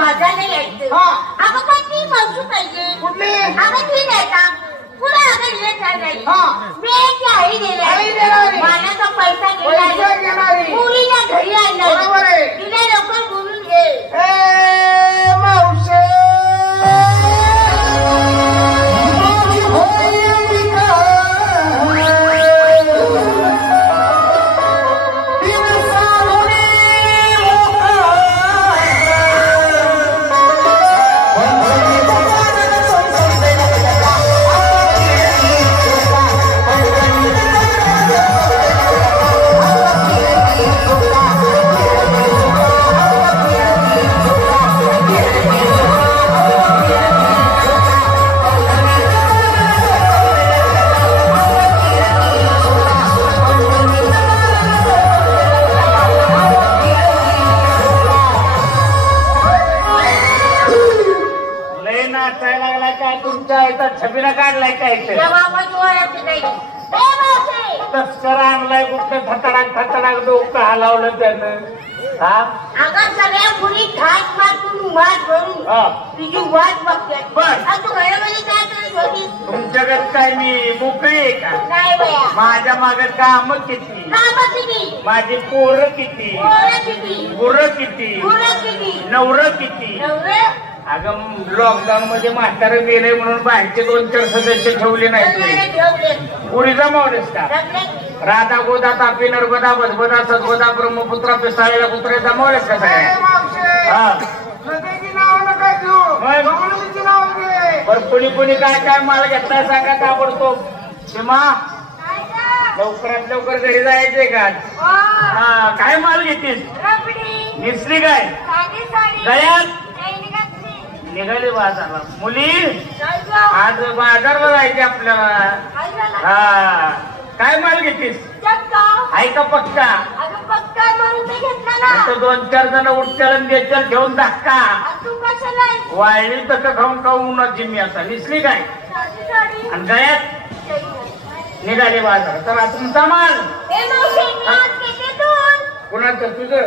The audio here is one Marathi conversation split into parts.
हा. अगं पण ती मावशी पाहिजे. कुठली? अगं ती नाही का? पुन्हा अगं हिला चालायची हा. मी एक आई दिली आई देणारी. माझ्याचा पैसा पैसे गेला घेणारी मुलीला घरी बरोबर आहे. आणणार तिला लवकर बोलून घे. ए डोकं हलावलं त्यानं. हा? अगं सगळ्या मुली घाट मारून वाट भरून हा. तुझी वाट बघते बर. आणि तू घरामध्ये काय करत होतीस तुमच्याकडे काय मी मोकळी आहे का? बया. माझ्या मागे काम किती? किती? माझी पोरं किती? पोरं किती? गुरं किती? किती? नवरं किती? नवरं? अगं लॉकडाऊन मध्ये म्हातारं गेले म्हणून बाहेरचे दोन चार सदस्य ठेवले नाहीत पुढे जमावलेस का? राधा गोदा तापी नर्मदा बदबदा सदबदा ब्रह्मपुत्रा पिसाळेला कुत्रे जमावलेस का सगळ्या? हा. बरं कुणी कुणी काय काय मला घेतला सांगा ताबडतोब. सीमा लवकरात लवकर घरी जायचंय का? आज? हा काय माल घेतीस? निसली काय? गळ्यात. निघाले बाजारला मुली आज बाजारला जायचे आपल्याला. हा. काय माल घेतीस? ऐका पक्का? दोन चार जण उठत्याला घेतलं घेऊन दाखका वाळली तसं खाऊन खाऊन उन्हात जिम्मी असा निसली काय? आणि गळ्यात निघाले बाजार तर तुमचा माल. कुणाचं? तुझं?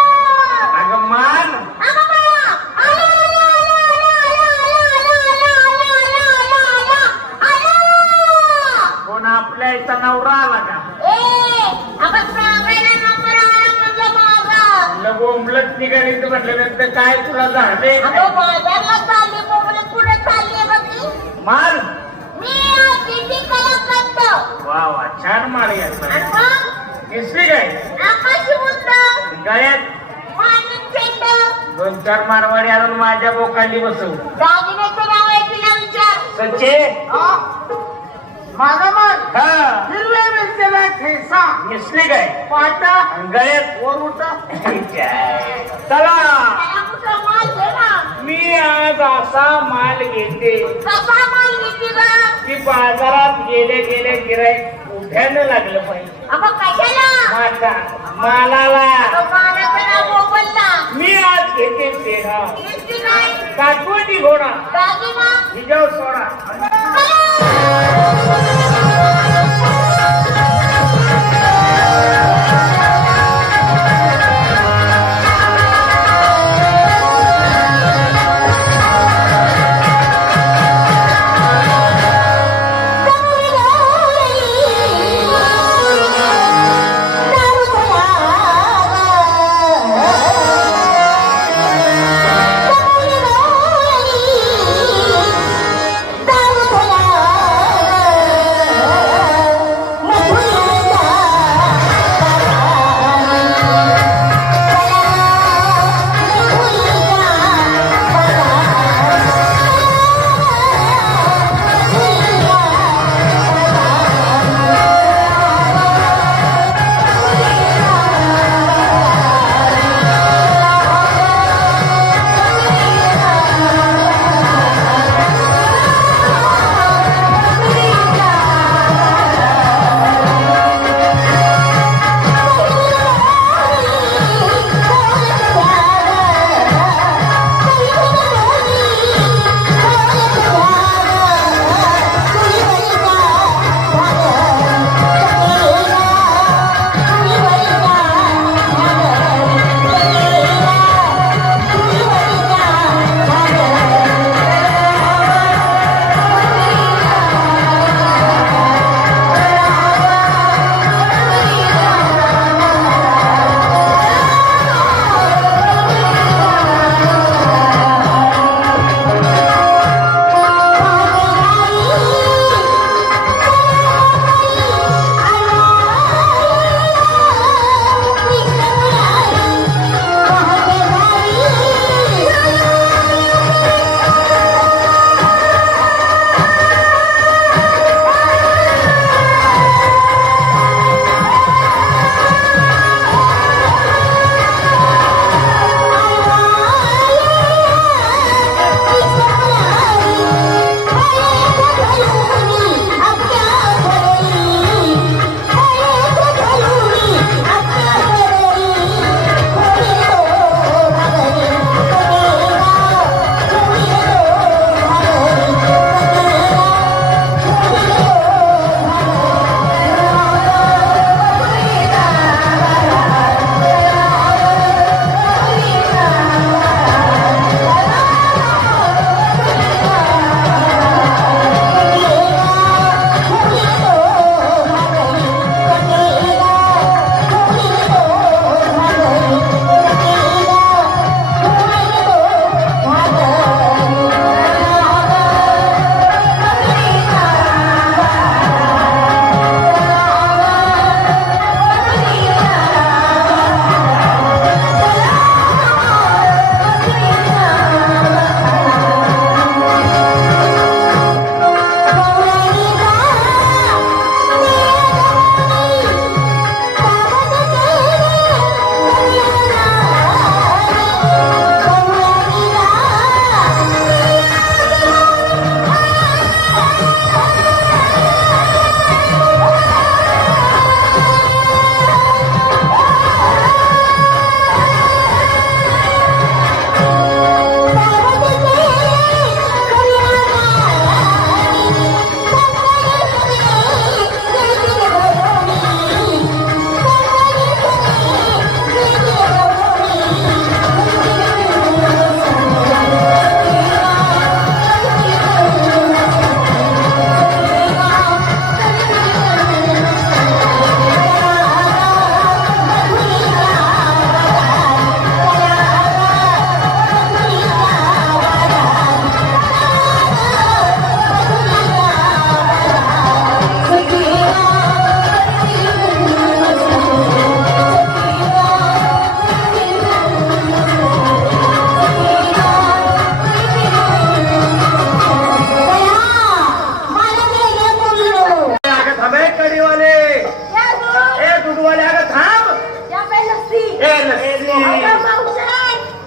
मान आपल्या इथं नवरा आला का? बोंबलत निघाली म्हटल्यानंतर काय तुला झाले चार मारवाडी आणून माझ्या बोकांडी बसवू. दागिन्याचं नाव आहे तिला विचार. सच्चे? हा? माझा हा. हिरव्या मिरच्याला ठेसा. दिसली काय? पाटा. गळ्यात वर उठा. चला. त्याला माल दे ना. मी आज असा माल घेते कसा माल घेते गं? की बाजारात गेले गेले गिराईक उभ्यानं लागलं पाहिजे अगं कशाला? माझा मालाला बोबलला. मी आज घेते पेढा? काठवटी घोडा दागिना? हिजाव सोडा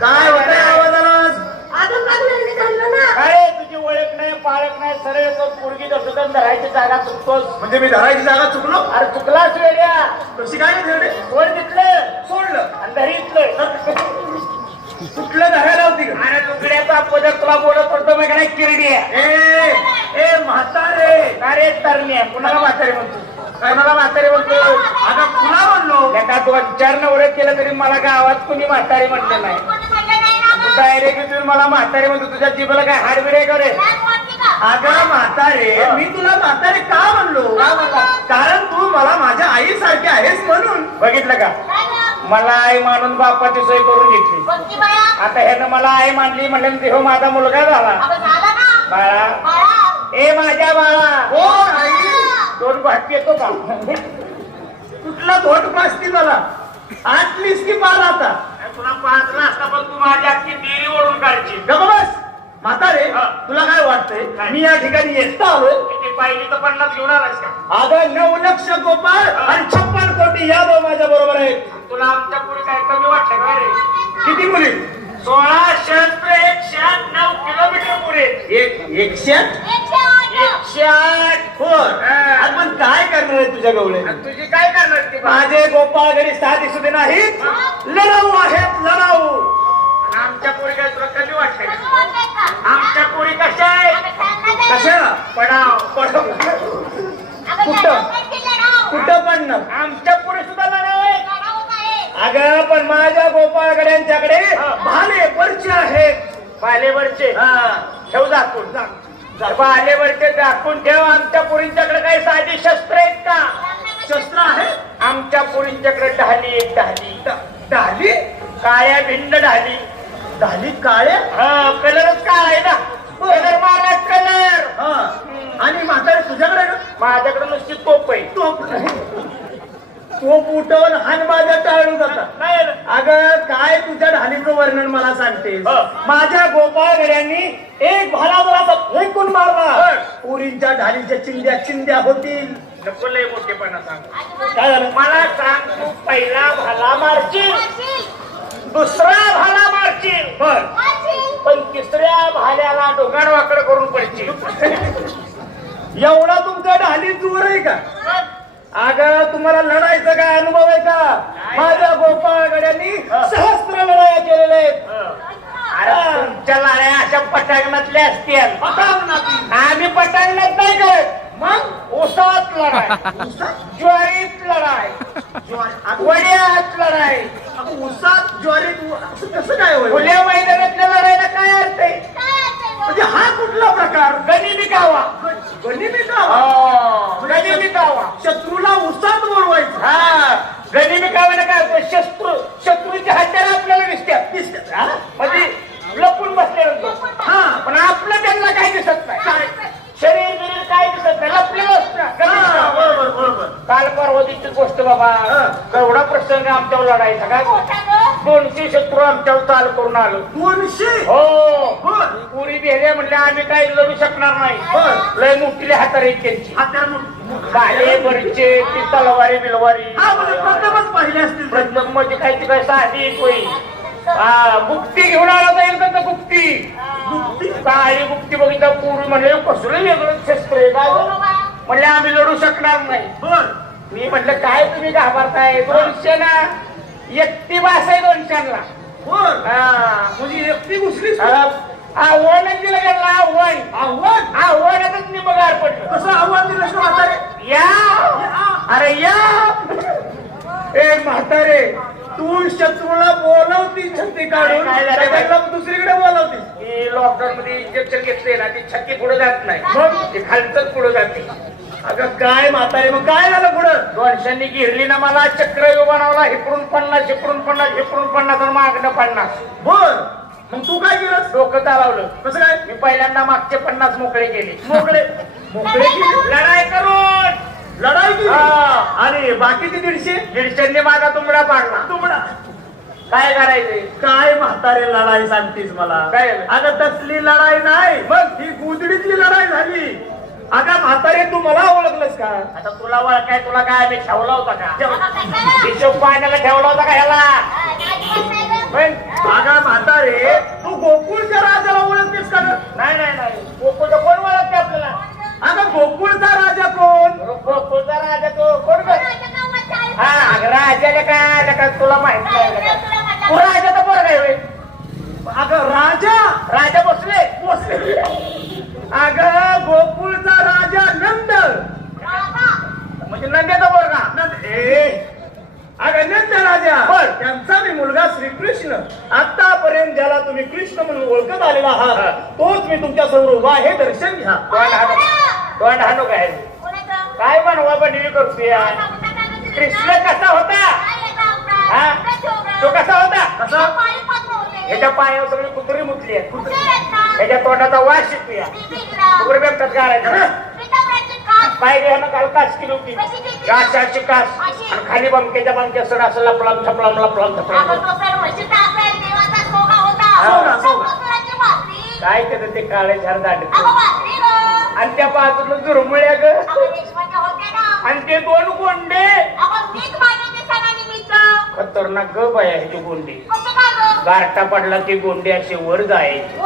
काय होतंय आवाजाला काय तुझी ओळख नाही पाळख नाही सरळ येतो पोरगी धरतो धरायची जागा चुकतोस म्हणजे मी धरायची जागा चुकलो? अरे चुकलाच वेड्या. कशी काय धरले? सोड तिथलं सोडलं. आणि इथलं. कुठलं धरायला होती का? अरे तुकड्याचा पदर तुला बोलत पडतो मग नाही किरडी आहे. ए ए म्हातारे. अरे तरणी आहे. कुणाला म्हातारे म्हणतो? कुणाला म्हातारे म्हणतो? आता तुला म्हणलो? एका दोन चार नवरे केलं तरी मला गावात कुणी म्हातारे म्हणलं नाही कोणी म्हणलं नाही ना तू डायरेक्ट तुम्ही मला म्हातारे म्हणतो तुझ्या जीवाला काय हाडबिड आहे का रे? अगं म्हातारे मी तुला म्हातारे का म्हणलो? कारण तू मला माझ्या आईसारखी आहेस म्हणून. बघितलं का? मला आई मानून बापाची सोय करून घेतली. आता ह्यानं मला आई मानली म्हणलं देहो माझा मुलगा झाला. बाळा. बाळा. ए माझ्या बाळा. हो आई. दोन भाटी येतो का? कुठला घोट पासती मला? आटलीस की पार आता? तुला पाचला असता पण तू माझी अख्खी देरी ओढून काढची गप बस. म्हातारे हा. तुला काय वाटतंय? मी या ठिकाणी एकटा आलोय किती पाहिली तर पन्नास घेऊन आलास का? अगं नऊ लक्ष गोपाळ आणि छप्पन कोटी यादव माझ्या बरोबर आहेत. तुला आमच्या पुढे काय कमी वाटलं का रे? किती मुली सोळा शस्त्र एकशे आठ नऊ किलोमीटर पुढे. एक एकशे? आठ? एकशे. एकशे आठ हो. आपण काय करणार आहे तुझ्या गवळे आणि तुझी काय करणार ती बा? माझे गोपाळ घरी साथ दिसू दे नाहीत लढाऊ आहेत लढाऊ. आणि आमच्या पोरी काय तुला कमी वाटलं कसं का वाटतंय का? आमच्या पोरी कशा आहेत. कशाला पडाव पडाव. कुठं? पडणार आमच्या पोरी सुद्धा लढाव आहे लढाऊच आहे. अगं पण माझ्या गोपाळगड्यांच्याकडे. भाले परचे आहेत. बालेवरचे हा. ठेव दाखवून बालेवरचे दाखवून ठेव आमच्या पोरींच्याकडे काही साधी शस्त्र आहेत का? शस्त्र आहे? आमच्या पोरींच्याकडे ढाली एक ढाली डाली काळ्या भिंड ढाली डाली काळ्या? हा कलरच काळा आहे ना. कलर मारा कलर. हा. आणि म्हातारे तुझ्याकडे? माझ्याकडे नुसती तोप आहे. तो तो उठवून हान माझ्या टाळून जातात. नाही रे. अगं काय तुझ्या ढालीचं वर्णन मला सांगते हो. माझ्या गोपाळगड्यांनी एक भाला जर असा फेकून मारला. बर. पुरींच्या ढालीच्या चिंध्या चिंध्या होतील. नको लय मोठेपणा सांग. काय झालं? मला सांग तू पहिला भाला मारशील. दुसरा भाला मारशील? बर. पण तिसऱ्या भाल्याला डोंगाड वाकड करून पडशील. एवढा तुमच्या ढाली जोर आहे का? अगं तुम्हाला लढायचं काय अनुभव आहे का? माझ्या गोपाळगड्यांनी सहस्त्र लढाया केलेल्या आहेत. अरे तुमच्या लाड्या अशा पटांगणातल्या असतील. आम्ही पटांगणात नाही करत मग? ऊसात लढाय. ज्वारीत लढाय. वड्यात लढाय. उसात ज्वारी तू- असं कसं काय होईल खुल्या मैदानातल्या लढायला काय अर्थ आहे? गं? म्हणजे हा कुठला प्रकार? गनिमी कावा गनिमी का हो, गनिमी कावा शत्रूला उसात बोलवायचं. हा. गनिमी कावाने काय होतं? शत्रू शत्रूचे हत्यार आपल्याला दिसतात. दिसतं, हा? म्हणजे लपून बसलेलं हा. पण आपलं त्यांना काही दिसत नाही. शरीर बिरीर काय दिसत नाही. लपलेलं असतं. बरोबर बरोबर. काल परवादीची गोष्ट बाबा. केवढा प्रसंग आमच्यावर लढायचा. काय. दोनशे शत्रू आमच्यावर चाल करून आलो. दोनशे? हो. पुरी बिहल्या म्हणल्या आम्ही काही लढू शकणार नाही. लय मोठीले हातार आहेत त्यांची बाले बरचे ती तलवारी बिलवारी. हा म्हणजे प्रथमच पाहिले असतील. प्रथम म्हणजे काय ती काय साधी कोई. हा गुप्ती घेऊन आला जाईल का गुप्ती गुप्ती. काळी गुप्ती बघितलं पूर्वी म्हणले कसलं वेगळं शस्त्र आहे काय हो गं?" बाबा. म्हणले आम्ही लढू शकणार नाही. बर. मी म्हटलं काय तुम्ही घाबरताय? दोनशे ना? एकटी भास आहे दोनशेला हा. म्हणजे एकटी घुसलीस आव्हानच दिलं गेलं आव्हान आव्हान आव्हानातच मी बघार पडलं. कसं आव्हान दिलं असं म्हातारे? या! अरे या! ए म्हातारे तू शत्रूला बोलवती छत्ती काढून काय झालं? त्याला दुसरीकडे बोलवतीस. लॉकडाऊन मध्ये इंजेक्शन घेतले ना ती छत्ती पुढे जात नाही. मग? ते खालचंच पुढे जाते. अगं काय म्हातारे मग काय झालं पुढं? दोनशेनी गिरली ना मला चक्र बनवला इकडून पन्नास इकडून पन्नास इकडून पन्नास आणि मागणं पन्नास. बर मग तू काय केलंस? डोकं चालवलं. कसं काय? मी पहिल्यांदा मागचे पन्नास मोकळे केले. मोकळे? मोकळे केले? लढाई करून. लढाई केली? हा. आणि बाकीचे दीडशे? दीडशेंनी माझा तुंबडा पाडला. तुमडा. काय करायचंय? काय म्हातारे लढाई सांगतीस मला? काय? अगं तसली लढाई नाही. मग? ही गुदडीतली लढाई झाली. अगं म्हातारे तू मला ओळखलंस का? आता तुला काय तुला काय आम्ही ठेवला होता का? हिशोब पाण्याला ठेवला होता का ह्याला? आगा म्हातारे तू गोकुळच्या राजाला ओळखतेस का नाही नाही नाही. गोकुळचा कोण ओळखते आपल्याला? अगं गोकुळचा राजा कोण? गोकुळचा राजा तो कोण हा राजाला काय का तुला माहीत नाही तू राजाचा बरं काय होईल? अगं राजा? राजा बसले बसले अगं गोकुळचा राजा नंद म्हणजे नंद्याचा बोरगा नंद ए अगं राजा बर. त्यांचा मी मुलगा श्रीकृष्ण आतापर्यंत ज्याला तुम्ही कृष्ण म्हणून ओळखत आलेला आहात तोच मी तुमच्यासमोर उभा आहे दर्शन घ्या तोंड हाणू काय? काय काय सांगता काय नसेल कृष्ण? कसा होता काय? हा? तो कसा होता कसा? पायी पद्म होते. ह्याच्या पायावर सगळी कुत्री मुतली आहे? ह्याच्या तोंडाचा वास शिकूया. कुत्री बेपटात गारायचा पितांबराची कास. पाय घ्यानं काल कास केली होती? काशाची कास. आणि खाली बंकेच्या बंक्या सड असं लपलाम छपलाम लपलाम भाकरी. काय केलं ते काळे झाड गं. आणि त्या बाजूला जुरमुळ्या ग ना. आणि ते दोन गोंडे. खतरनाक ग बाया ह्याची गोंडी कसं काय गं? गारटा पडला की गोंडे असे वर जायचे.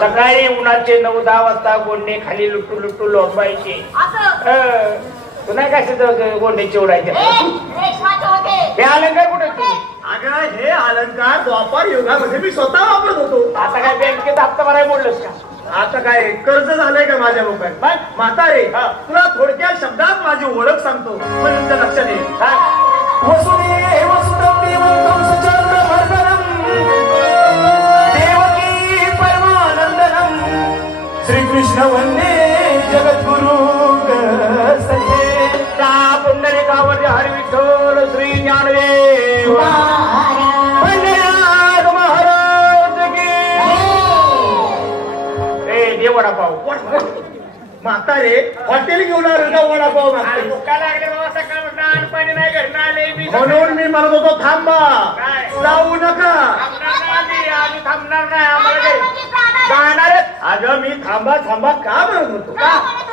सकाळी उन्हाचे नऊ दहा वाजता गोंडे खाली लुटू लुटू लोंबायचे असं. अं, तू नाही काय गोंडे चिवडायचे होते. हे अलंकार कुठे अगं हे अलंकार द्वापार युगामध्ये मी स्वतः वापरत होतो आता काय बँकेत हप्ता भरायला बोललोस का आता काय कर्ज झालंय का माझ्या लोकांना मग? म्हातारे हा. तुला थोडक्या शब्दात माझी ओळख सांगतो पण तुमच्या लक्षात येईल श्रीकृष्ण वन्दे जगद्गुरु सखे। पुंडलिकावर हरी विठ्ठल श्री ज्ञानदेव। पंढरीनाथ महाराज की। ए दे वडापाव म्हातारे हॉटेल घेऊन आलो वडापाव अरे मागते भुका लागले बाबा सकाळ पाणी नाही घरनं आले मी म्हणून मी म्हणत होतो थांबा. काय? जाऊ नका. थांबणार नाही आम्ही, आम्ही थांबणार नाही आम्हाला काही- जाणार? अगं मी थांबा थांबा का म्हणत होतो काय म्हणत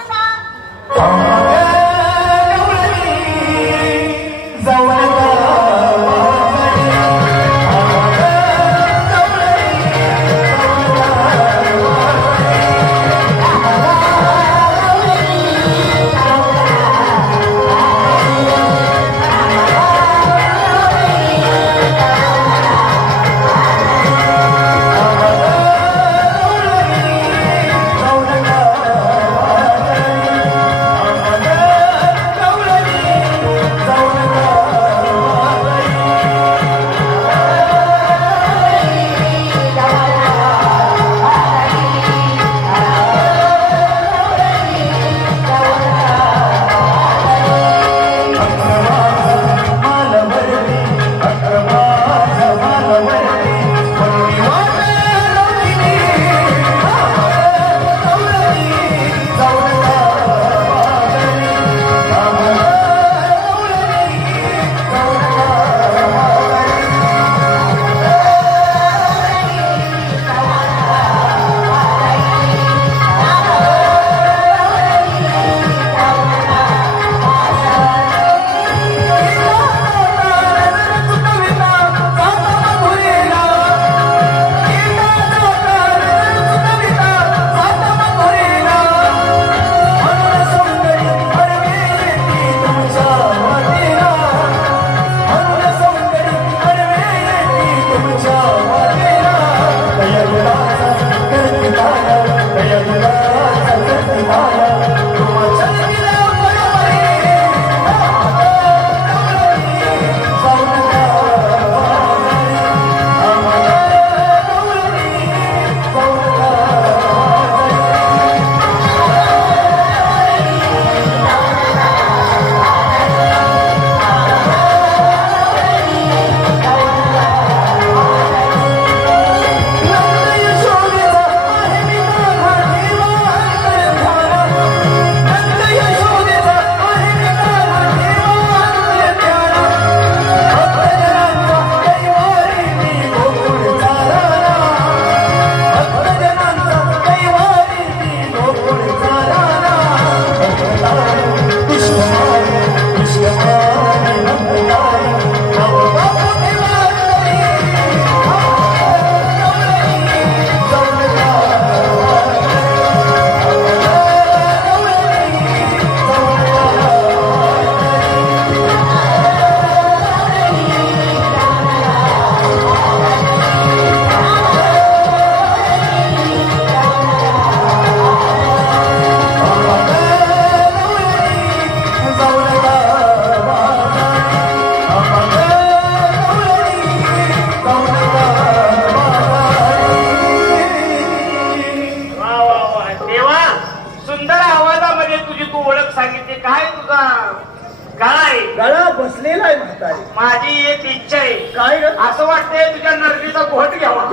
माझी एक इच्छा आहे. काय? असं वाटतंय तुझ्या नर्दीचा घोट घ्यावा.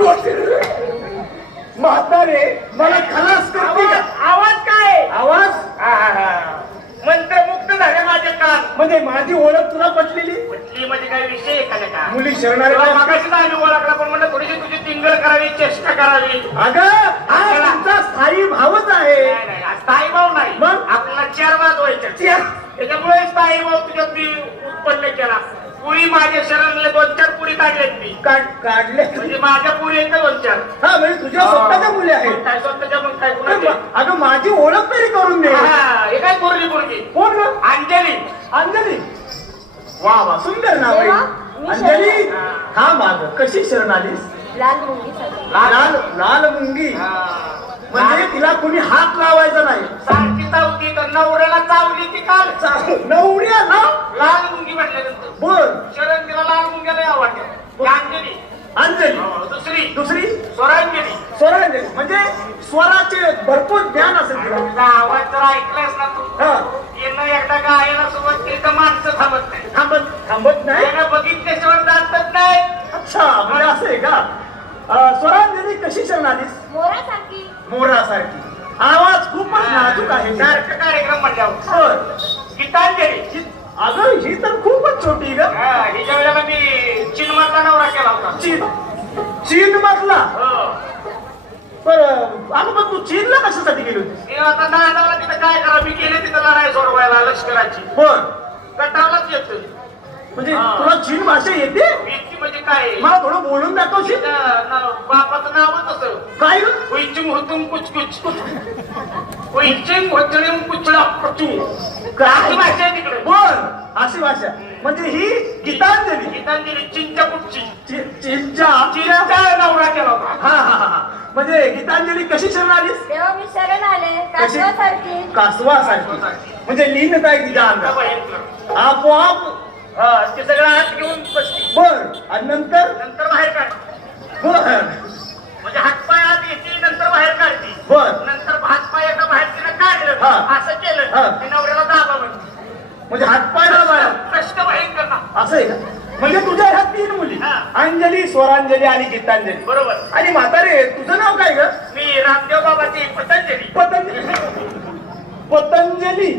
म्हातारे मला खलास करते का? आवाज काय? आवाज? आहाहा. मंत्रमुक्त झाले माझे कान. म्हणजे माझी ओळख तुला पटलेली? कुठली म्हणजे काय विषय आहे का नाही का? मुली तुला आम्ही ओळखला पण म्हणलं थोडीशी तुझी तिंगल करावी चेष्टा करावी. अगं हा तुमचा स्थायी भावच आहे. नाही, नाही, आज स्थायी भाव नाही. मग? आपल्याला चार वाजवायचे. त्याच्यामुळे स्थायी भाव तुझ्या मी उत्पन्न केला. पुरी माझ्या शरणले दोन चार पुरी काढल्यात मी. काढ- काढले? म्हणजे माझ्या पुरी येतं दोन चार. हा म्हणजे तुझ्या स्वतःच्या मुली आहेत. काय स्वतःच्या मग काय कुणाच्या? अगं माझी ओळख तरी करून दे. हा, हे काय पोरली पोरगी? कोण ग? अंजली. अंजली? वा वा. सुंदर नाव देवा, आहे मी अंजली शरण- हा. माग. कशी शरण आलीस? लाल मुंगीसाठी लाल लाल मुंगी. हा. म्हणजे तिला कुणी हात लावायचा नाही. काल लाल मुंगी म्हटल्यानंतर. बर शरण तिला लाल मुंग्या नाही आवडल्या ती अंजली. अंजली हो, दुसरी. दुसरी? स्वरांजली. स्वरांजली. म्हणजे स्वराचे भरपूर ज्ञान असेल तिला. तुझा आवाज जर ऐकलास ना तू हा. येणं एकदा गायला सुरुवात केली तर माणसं थांबत नाही. थांबत थांबत नाही? यानं बघितल्याशिवाय जातच नाही. अच्छा म्हणजे असं आहे का? स्वरांजली कशी शरण आलीस मोरासारखी. मोरासारखी. आवाज खूपच नाजूक आहे. सारखं कार्यक्रम म्हणल्यावर. बर गीतांजली. अगं ही तर खूपच छोटी ग. हा, हिच्या वेळेला मी चिन्मरचा नवरा केला होता. चीन चीन मधला हो. बर अगं पण तू चीनला कशासाठी गेली होती मी आता दादाला तिथं काय करा मी गेले तिथं लढाई सोडवायला लष्कराची. बर गटालाच येतोय. म्हणजे हा. तुला चीन भाषा येते म्हणजे काय? मला थोडं बोलून दाखवशील तिथं न- बापाचं नावच असं काय ग? हुईचिंग होतुम कुछ कुछ हुईचिंग होचळीम कुचळा कुचू. काय? भाषा आहे तिकडे. बर अशी भाषा. म्हणजे ही गीतांजली. गीतांजली चिंच्या कुठची ची- चीनच्या चिंचा नवरा केला होता. हा हा हा हा. म्हणजे गीतांजली कशी शरण आलीस तेव्हा मी शरण आले. कासवासारखी. कासवासारखी. म्हणजे लीन काय तिच्या अंगात. आपोआप हा, ते सगळं हात घेऊन बसली बर आणि नंतर? नंतर बाहेर काढ. बर. म्हणजे हातपाय आत येते नंतर बाहेर काढते बर. नंतर हातपाय एका बाहेर तिने काढलं. हा. असं हा. केलं ते नवऱ्याला दाबा म्हणजे म्हणजे हातपाय दाबायला प्रश्न भयंकर ना. असं आहे का? म्हणजे तुझ्या ह्या तीन मुली हा. अंजली स्वरांजली आणि गीतांजली. बरोबर. आणि म्हातारे तुझं नाव काय ग? मी रामदेव बाबाची पतंजली. पतंजली. पतंजली.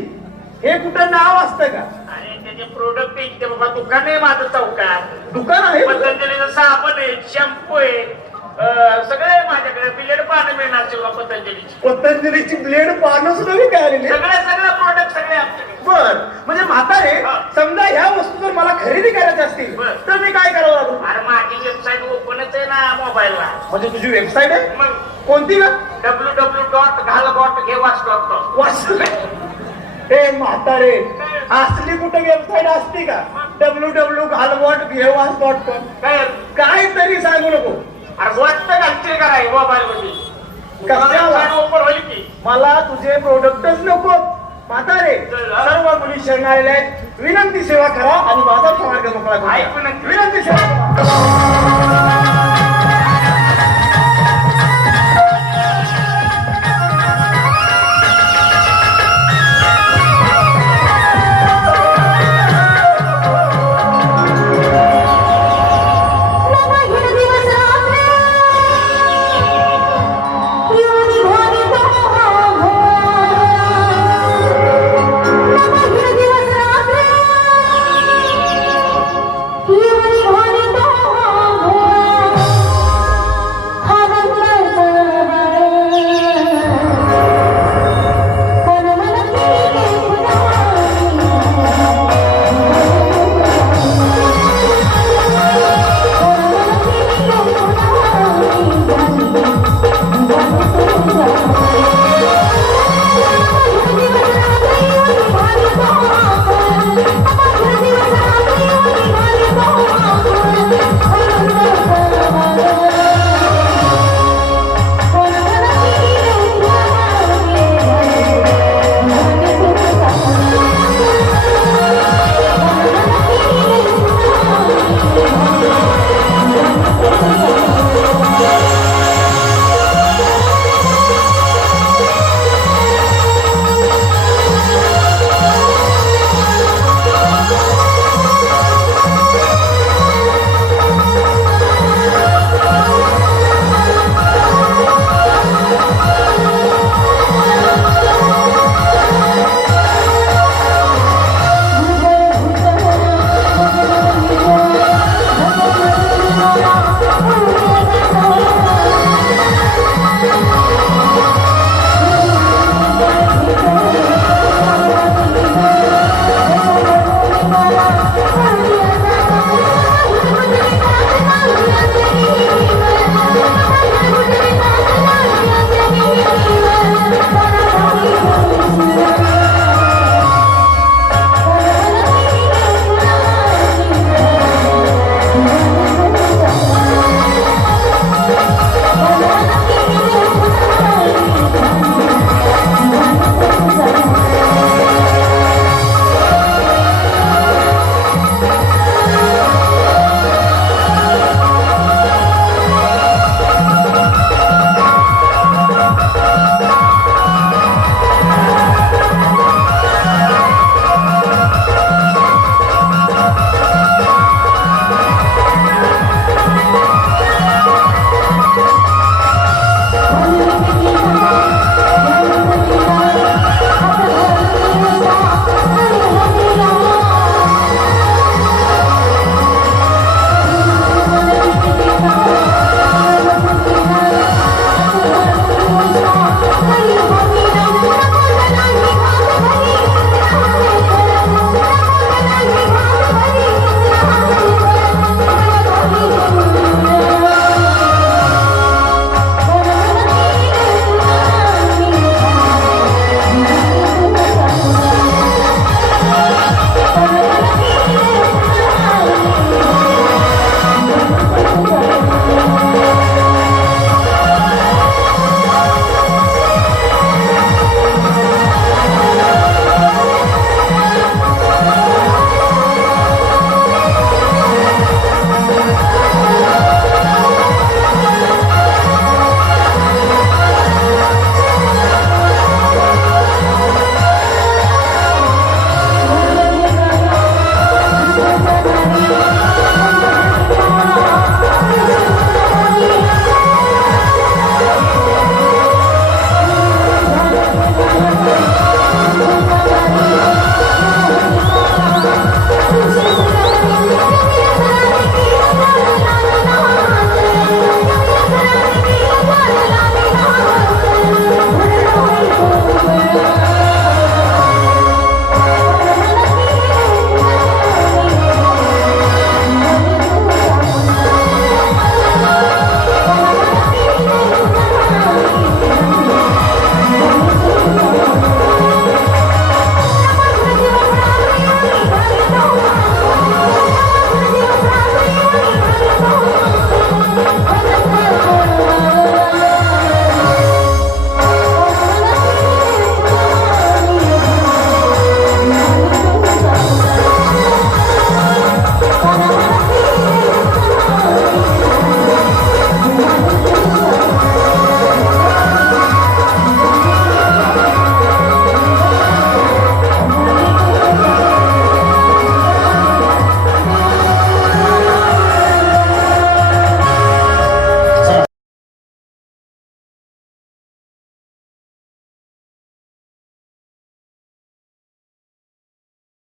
हे कुठं नाव असतं का? आणि त्याचे प्रोडक्ट इथे बाबा दुकान आहे माझं चौकात. दुकान आहे? पतंजलीचं साबण आहे शॅम्पू आहे अं, सगळं आहे माझ्याकडे. बिलेड पाणी मिळणार तुला पतंजलीची. पतंजलीची ब्लेड पानं सुद्धा विकायला आलेली? आहेत. सगळे सगळे प्रोडक्ट सगळे आमच्याकडे बर. म्हणजे म्हातारे हा. समजा ह्या वस्तू जर मला खरेदी करायच्या असतील बर. तर मी काय करावं लागू अरे माझी वेबसाईट ओपनच आहे ना मोबाईलला म्हणजे तुझी वेबसाईट आहे? मग? कोणती का? डब्ल्यू डब्ल्यू डॉट घाल डॉट घेवास डॉट कॉम वाच ए म्हातारे असली कुठं वेबसाईट असती का? डब्ल्यू डब्ल्यू घालवट घेवास डॉट कॉम काय तरी सांगू नको. अरे वाटतं घालते कराय मोबाईल मध्ये मला तुझे प्रोडक्टच नको. म्हातारे हा. सर्व मुली शरण आलेल्या आहेत विनंती सेवा करा आणि माझा मार्ग मोकळा. विनंती सेवा करा.